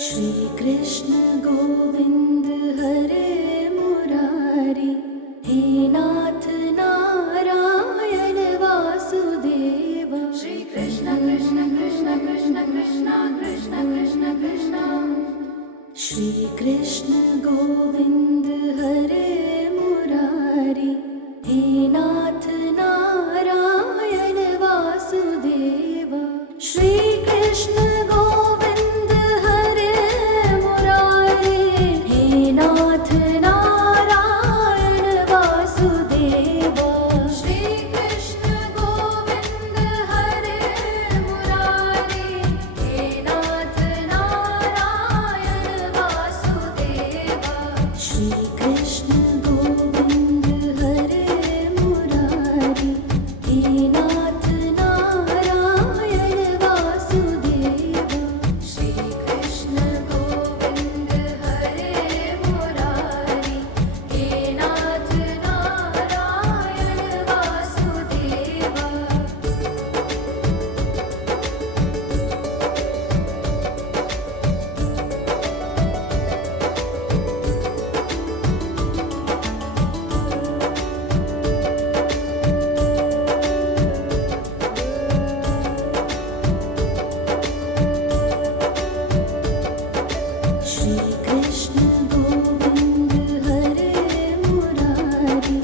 श्री कृष्ण गोविंद हरे मुरारी, हे नाथ नारायण वासुदेव। श्री कृष्ण कृष्ण कृष्ण कृष्ण कृष्ण कृष्ण कृष्ण कृष्ण, श्री कृष्ण गोविंद हरे मुरारी, हे नाथ नारायण वासुदेव। श्री कृष्ण गोविंद हरे मुरारी, हे नाथ नारायण वासुदेव। श्री कृष्ण गोविंद हरे मुरारी, हे नाथ नारायण वासुदेव। श्री कृष्ण गोविंद हरे मुरारी, हे नाथ नारायण वासुदेव। श्री कृष्ण गोविंद हरे मुरारी, हे नाथ नारायण वासुदेव। श्री कृष्ण गोविंद हरे मुरारी,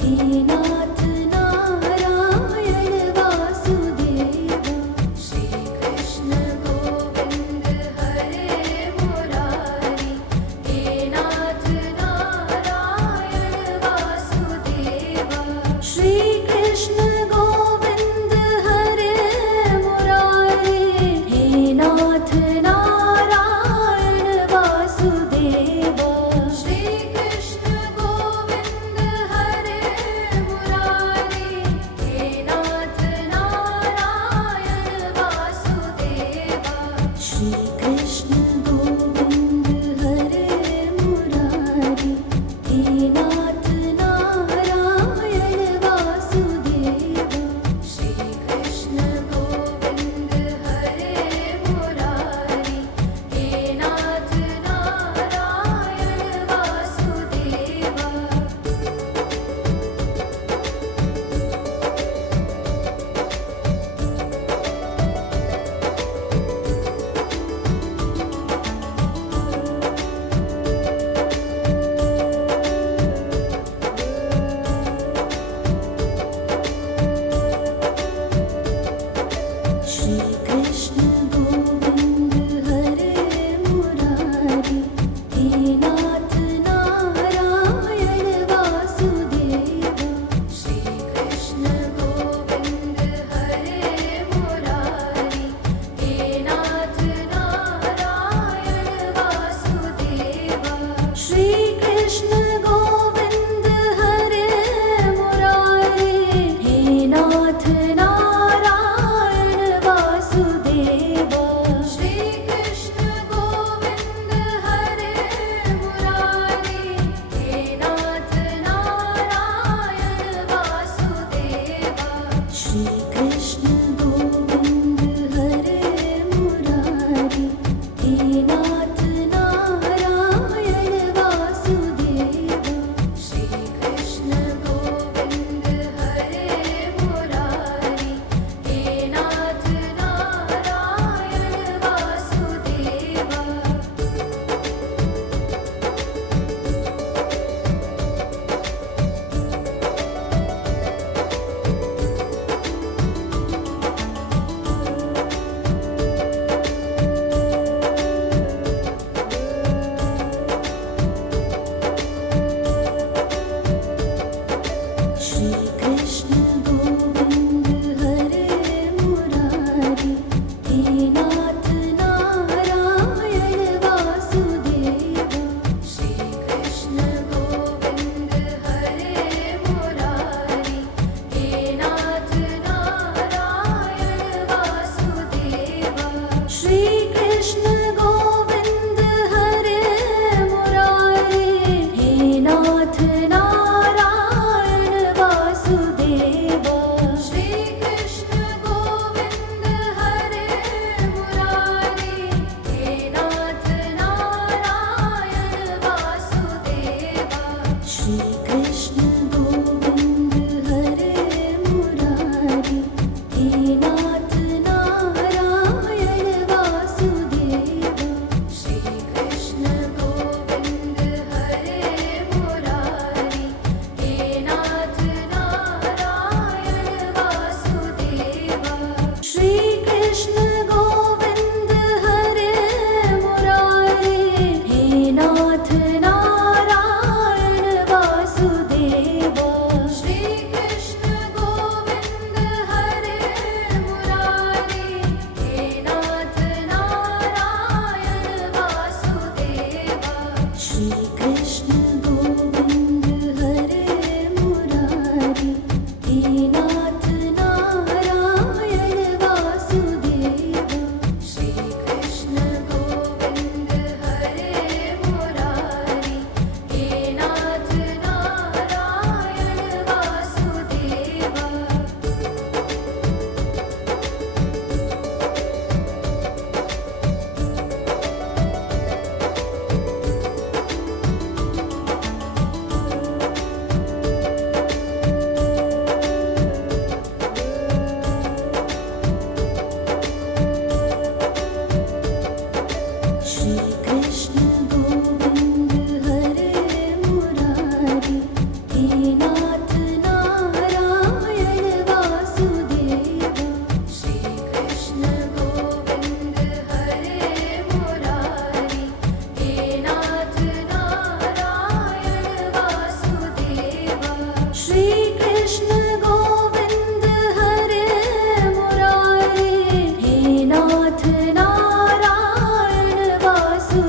हे नाथ नारायण वासुदेव। श्री कृष्ण गोविंद हरे मुरारी, हे नाथ नारायण वासुदेव। श्री कृष्ण गोविंद हरे मुरारी, हे नाथ नारायण वासुदेव। श्री कृष्ण गोविंद हरे मुरारी, हे नाथ नारायण वासुदेव। श्री कृष्ण गोविंद हरे मुरारी, हे नाथ नारायण वासुदेव। श्री कृष्ण गोविंद हरे मुरारी, हे नाथ नारायण वासुदेव। श्री कृष्ण गोविंद हरे मुरारी, हे नाथ नारायण वासुदेव। श्री कृष्ण गोविंद हरे मुरारी, हे नाथ नारायण वासुदेव। श्री कृष्ण गोविंद हरे मुरारी, हे नाथ नारायण वासुदेव। श्री कृष्ण गोविंद हरे मुरारी, हे नाथ नारायण वासुदेव। श्री कृष्ण गोविंद हरे मुरारी, हे नाथ नारायण वासुदेव। श्री कृष्ण गोविंद हरे मुरारी, हे नाथ नारायण वासुदेव। श्री कृष्ण गोविंद हरे मुरारी, हे नाथ नारायण वासुदेवा। श्री कृष्ण गोविंद हरे मुरारी, हे नाथ नारायण वासुदेवा। श्री कृष्ण गोविंद हरे मुरारी, हे नाथ नारायण वासुदेवा।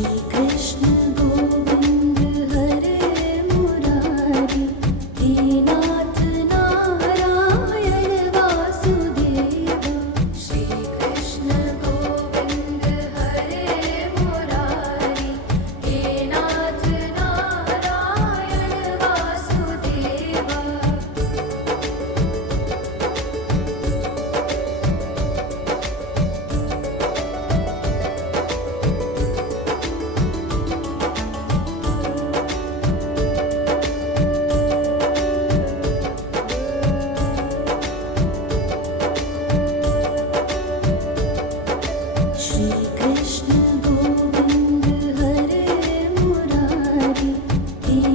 श्री कृष्ण गोविंद हरे मुरारी, हे नाथ नारायण वासुदेवा। श्री कृष्ण गोविंद हरे मुरारी, हे नाथ नारायण वासुदेवा। श्री कृष्ण गोविंद हरे मुरारी, हे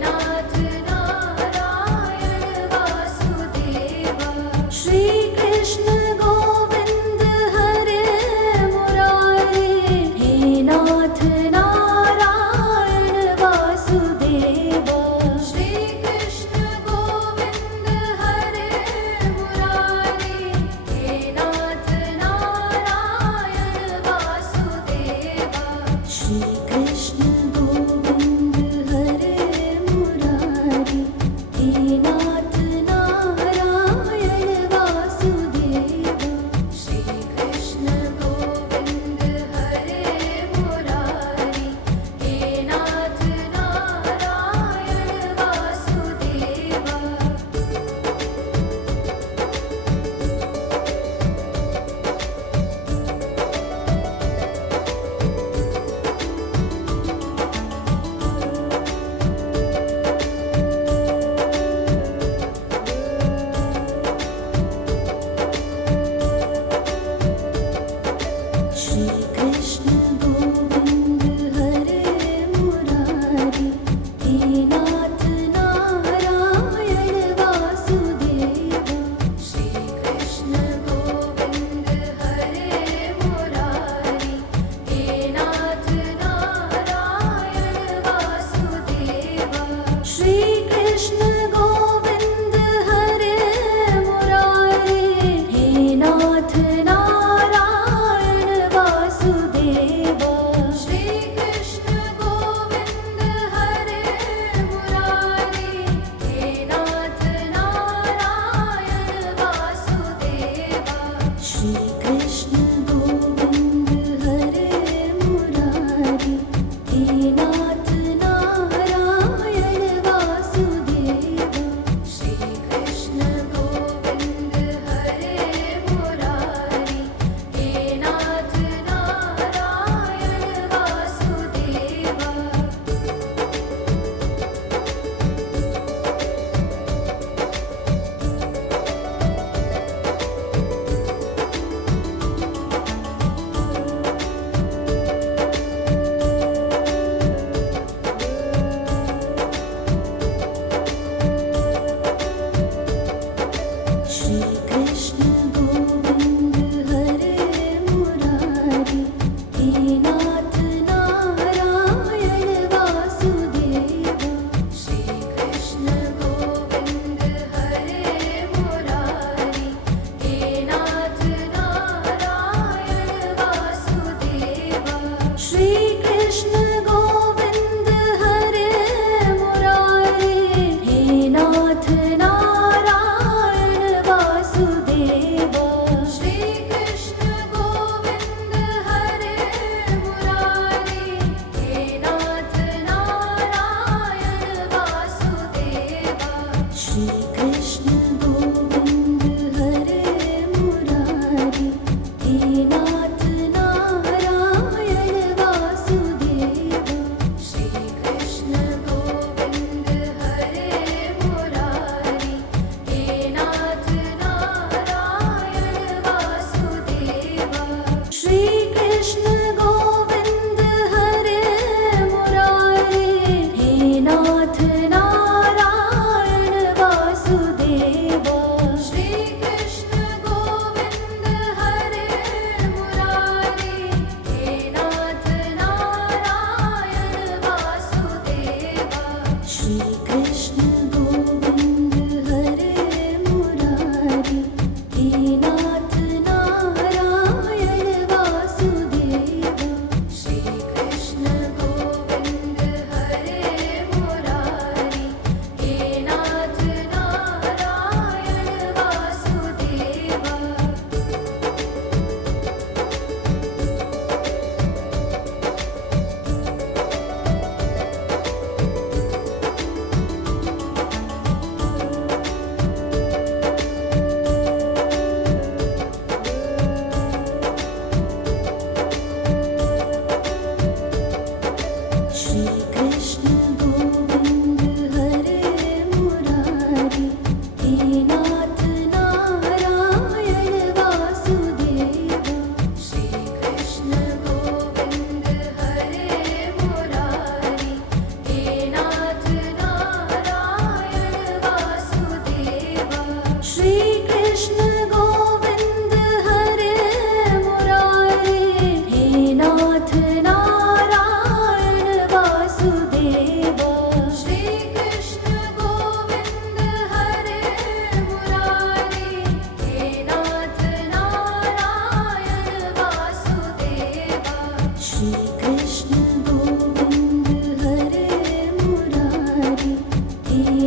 नाथ नारायण वासुदेवा। श्री कृष्ण गोविंद हरे मुरारी, हे नाथ नारायण वासुदेवा। श्री कृष्ण गोविंद हरे मुरारी, हे नाथ नारायण वासुदेवा। श्री कृष्ण गोविंद हरे मुरारी, हे नाथ नारायण वासुदेवा। श्री कृष्ण गोविंद हरे मुरारी, हे नाथ नारायण वासुदेवा। श्री कृष्ण गोविंद हरे मुरारी, हे नाथ नारायण वासुदेवा। श्री कृष्ण गोविंद हरे मुरारी, हे नाथ नारायण वासुदेवा। श्री कृष्ण गोविंद हरे मुरारी, हे नाथ नारायण वासुदेवा। श्री कृष्ण गोविंद हरे मुरारी, हे नाथ नारायण वासुदेवा। श्री कृष्ण गोविंद हरे मुरारी, हे नाथ नारायण वासुदेवा। श्री कृष्ण गोविंद हरे मुरारी, हे नाथ नारायण वासुदेवा। श्री कृष्ण गोविंद हरे मुरारी, हे नाथ नारायण वासुदेवा। श्री कृष्ण गोविंद हरे मुरारी, हे नाथ नारायण वासुदेवा। श्री कृष्ण गोविंद हरे मुरारी, हे नाथ नारायण वासुदेवा। श्री कृष्ण गोविंद हरे मुरारी, हे नाथ नारायण वासुदेवा। श्री कृष्ण गोविंद हरे मुरारी, हे नाथ नारायण वासुदेवा। श्री कृष्ण गोविंद हरे मुरारी, हे नाथ नारायण वासुदेवा। श्री कृष्ण गोविंद हरे मुरारी, हे नाथ नारायण वासुदेवा। श्री कृष्ण गोविंद हरे मुरारी, हे नाथ नारायण वासुदेवा।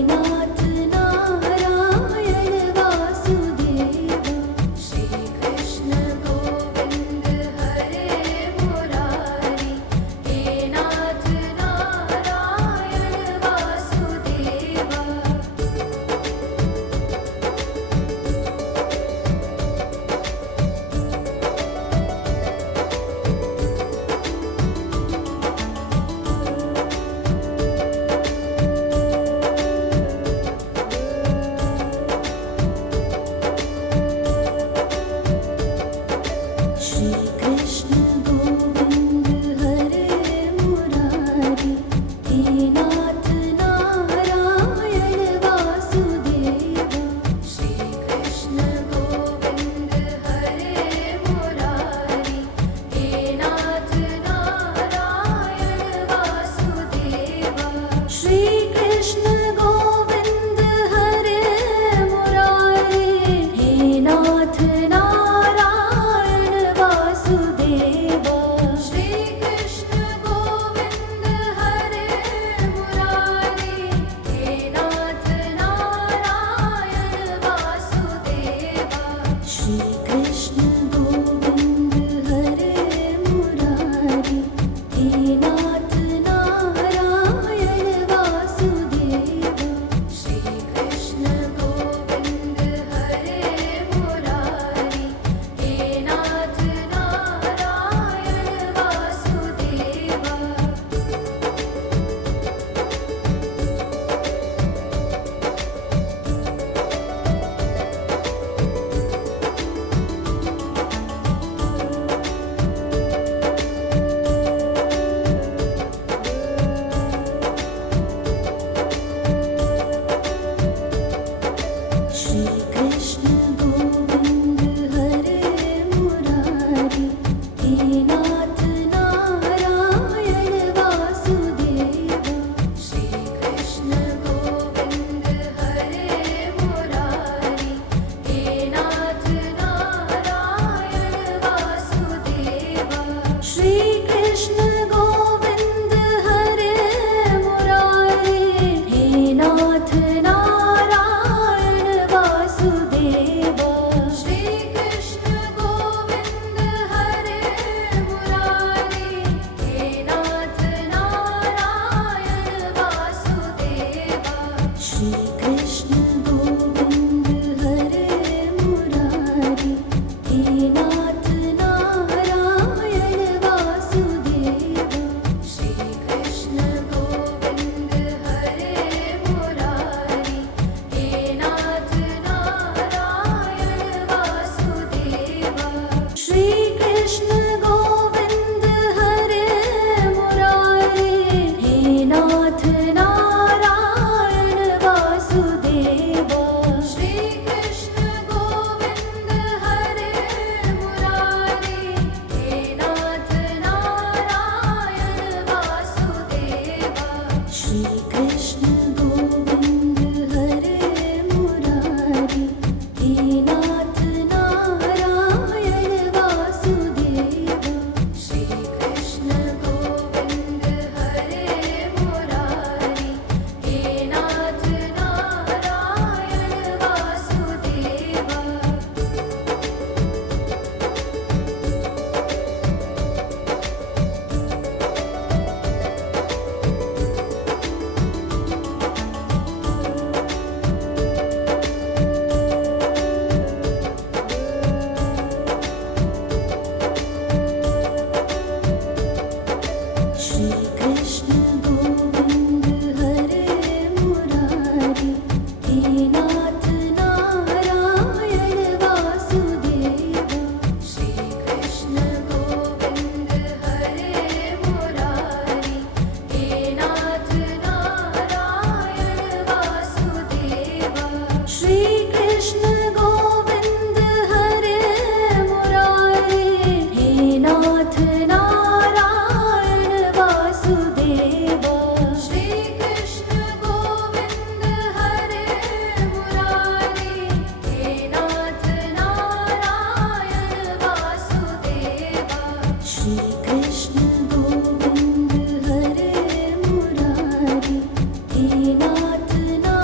नाथ नारायण वासुदेवा। श्री कृष्ण गोविंद हरे मुरारी, हे नाथ नारायण वासुदेवा। श्री कृष्ण गोविंद हरे मुरारी, हे नाथ नारायण वासुदेवा। श्री कृष्ण गोविंद हरे मुरारी, हे नाथ नारायण वासुदेवा। श्री कृष्ण गोविंद हरे मुरारी, हे नाथ नारायण वासुदेवा। श्री कृष्ण गोविंद हरे मुरारी, हे नाथ नारायण वासुदेवा। श्री कृष्ण गोविंद हरे मुरारी, हे नाथ नारायण वासुदेवा। श्री कृष्ण गोविंद हरे मुरारी, हे नाथ नारायण वासुदेवा। श्री कृष्ण गोविंद हरे मुरारी, हे नाथ नारायण वासुदेवा। श्री कृष्ण गोविंद हरे मुरारी, हे नाथ नारायण वासुदेवा। श्री कृष्ण गोविंद हरे मुरारी, हे नाथ नारायण वासुदेवा। श्री कृष्ण गोविंद हरे मुरारी, हे नाथ नारायण वासुदेवा। श्री कृष्ण गोविंद हरे मुरारी, हे नाथ नारायण वासुदेवा। श्री कृष्ण गोविंद हरे मुरारी, हे नाथ नारायण वासुदेवा। श्री कृष्ण गोविंद हरे मुरारी, हे नाथ नारायण वासुदेवा। श्री कृष्ण गोविंद हरे मुरारी, हे नाथ नारायण वासुदेवा। श्री कृष्ण गोविंद हरे मुरारी, हे नाथ नारायण वासुदेवा। श्री कृष्ण गोविंद हरे मुरारी, हे नाथ नारायण वासुदेवा। श्री कृष्ण गोविंद हरे मुरारी, हे नाथ नारायण वासुदेवा। श्री कृष्ण गोविंद हरे मुरारी, हे नाथ नारायण वासुदेवा। श्री कृष्ण गोविंद हरे मुरारी, हे नाथ नारायण वासुदेवा। श्री कृष्ण गोविंद हरे मुरारी, हे नाथ नारायण वासुदेवा। श्री कृष्ण गोविंद हरे मुरारी, हे नाथ नारायण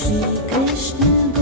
Shri Krishna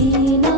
हे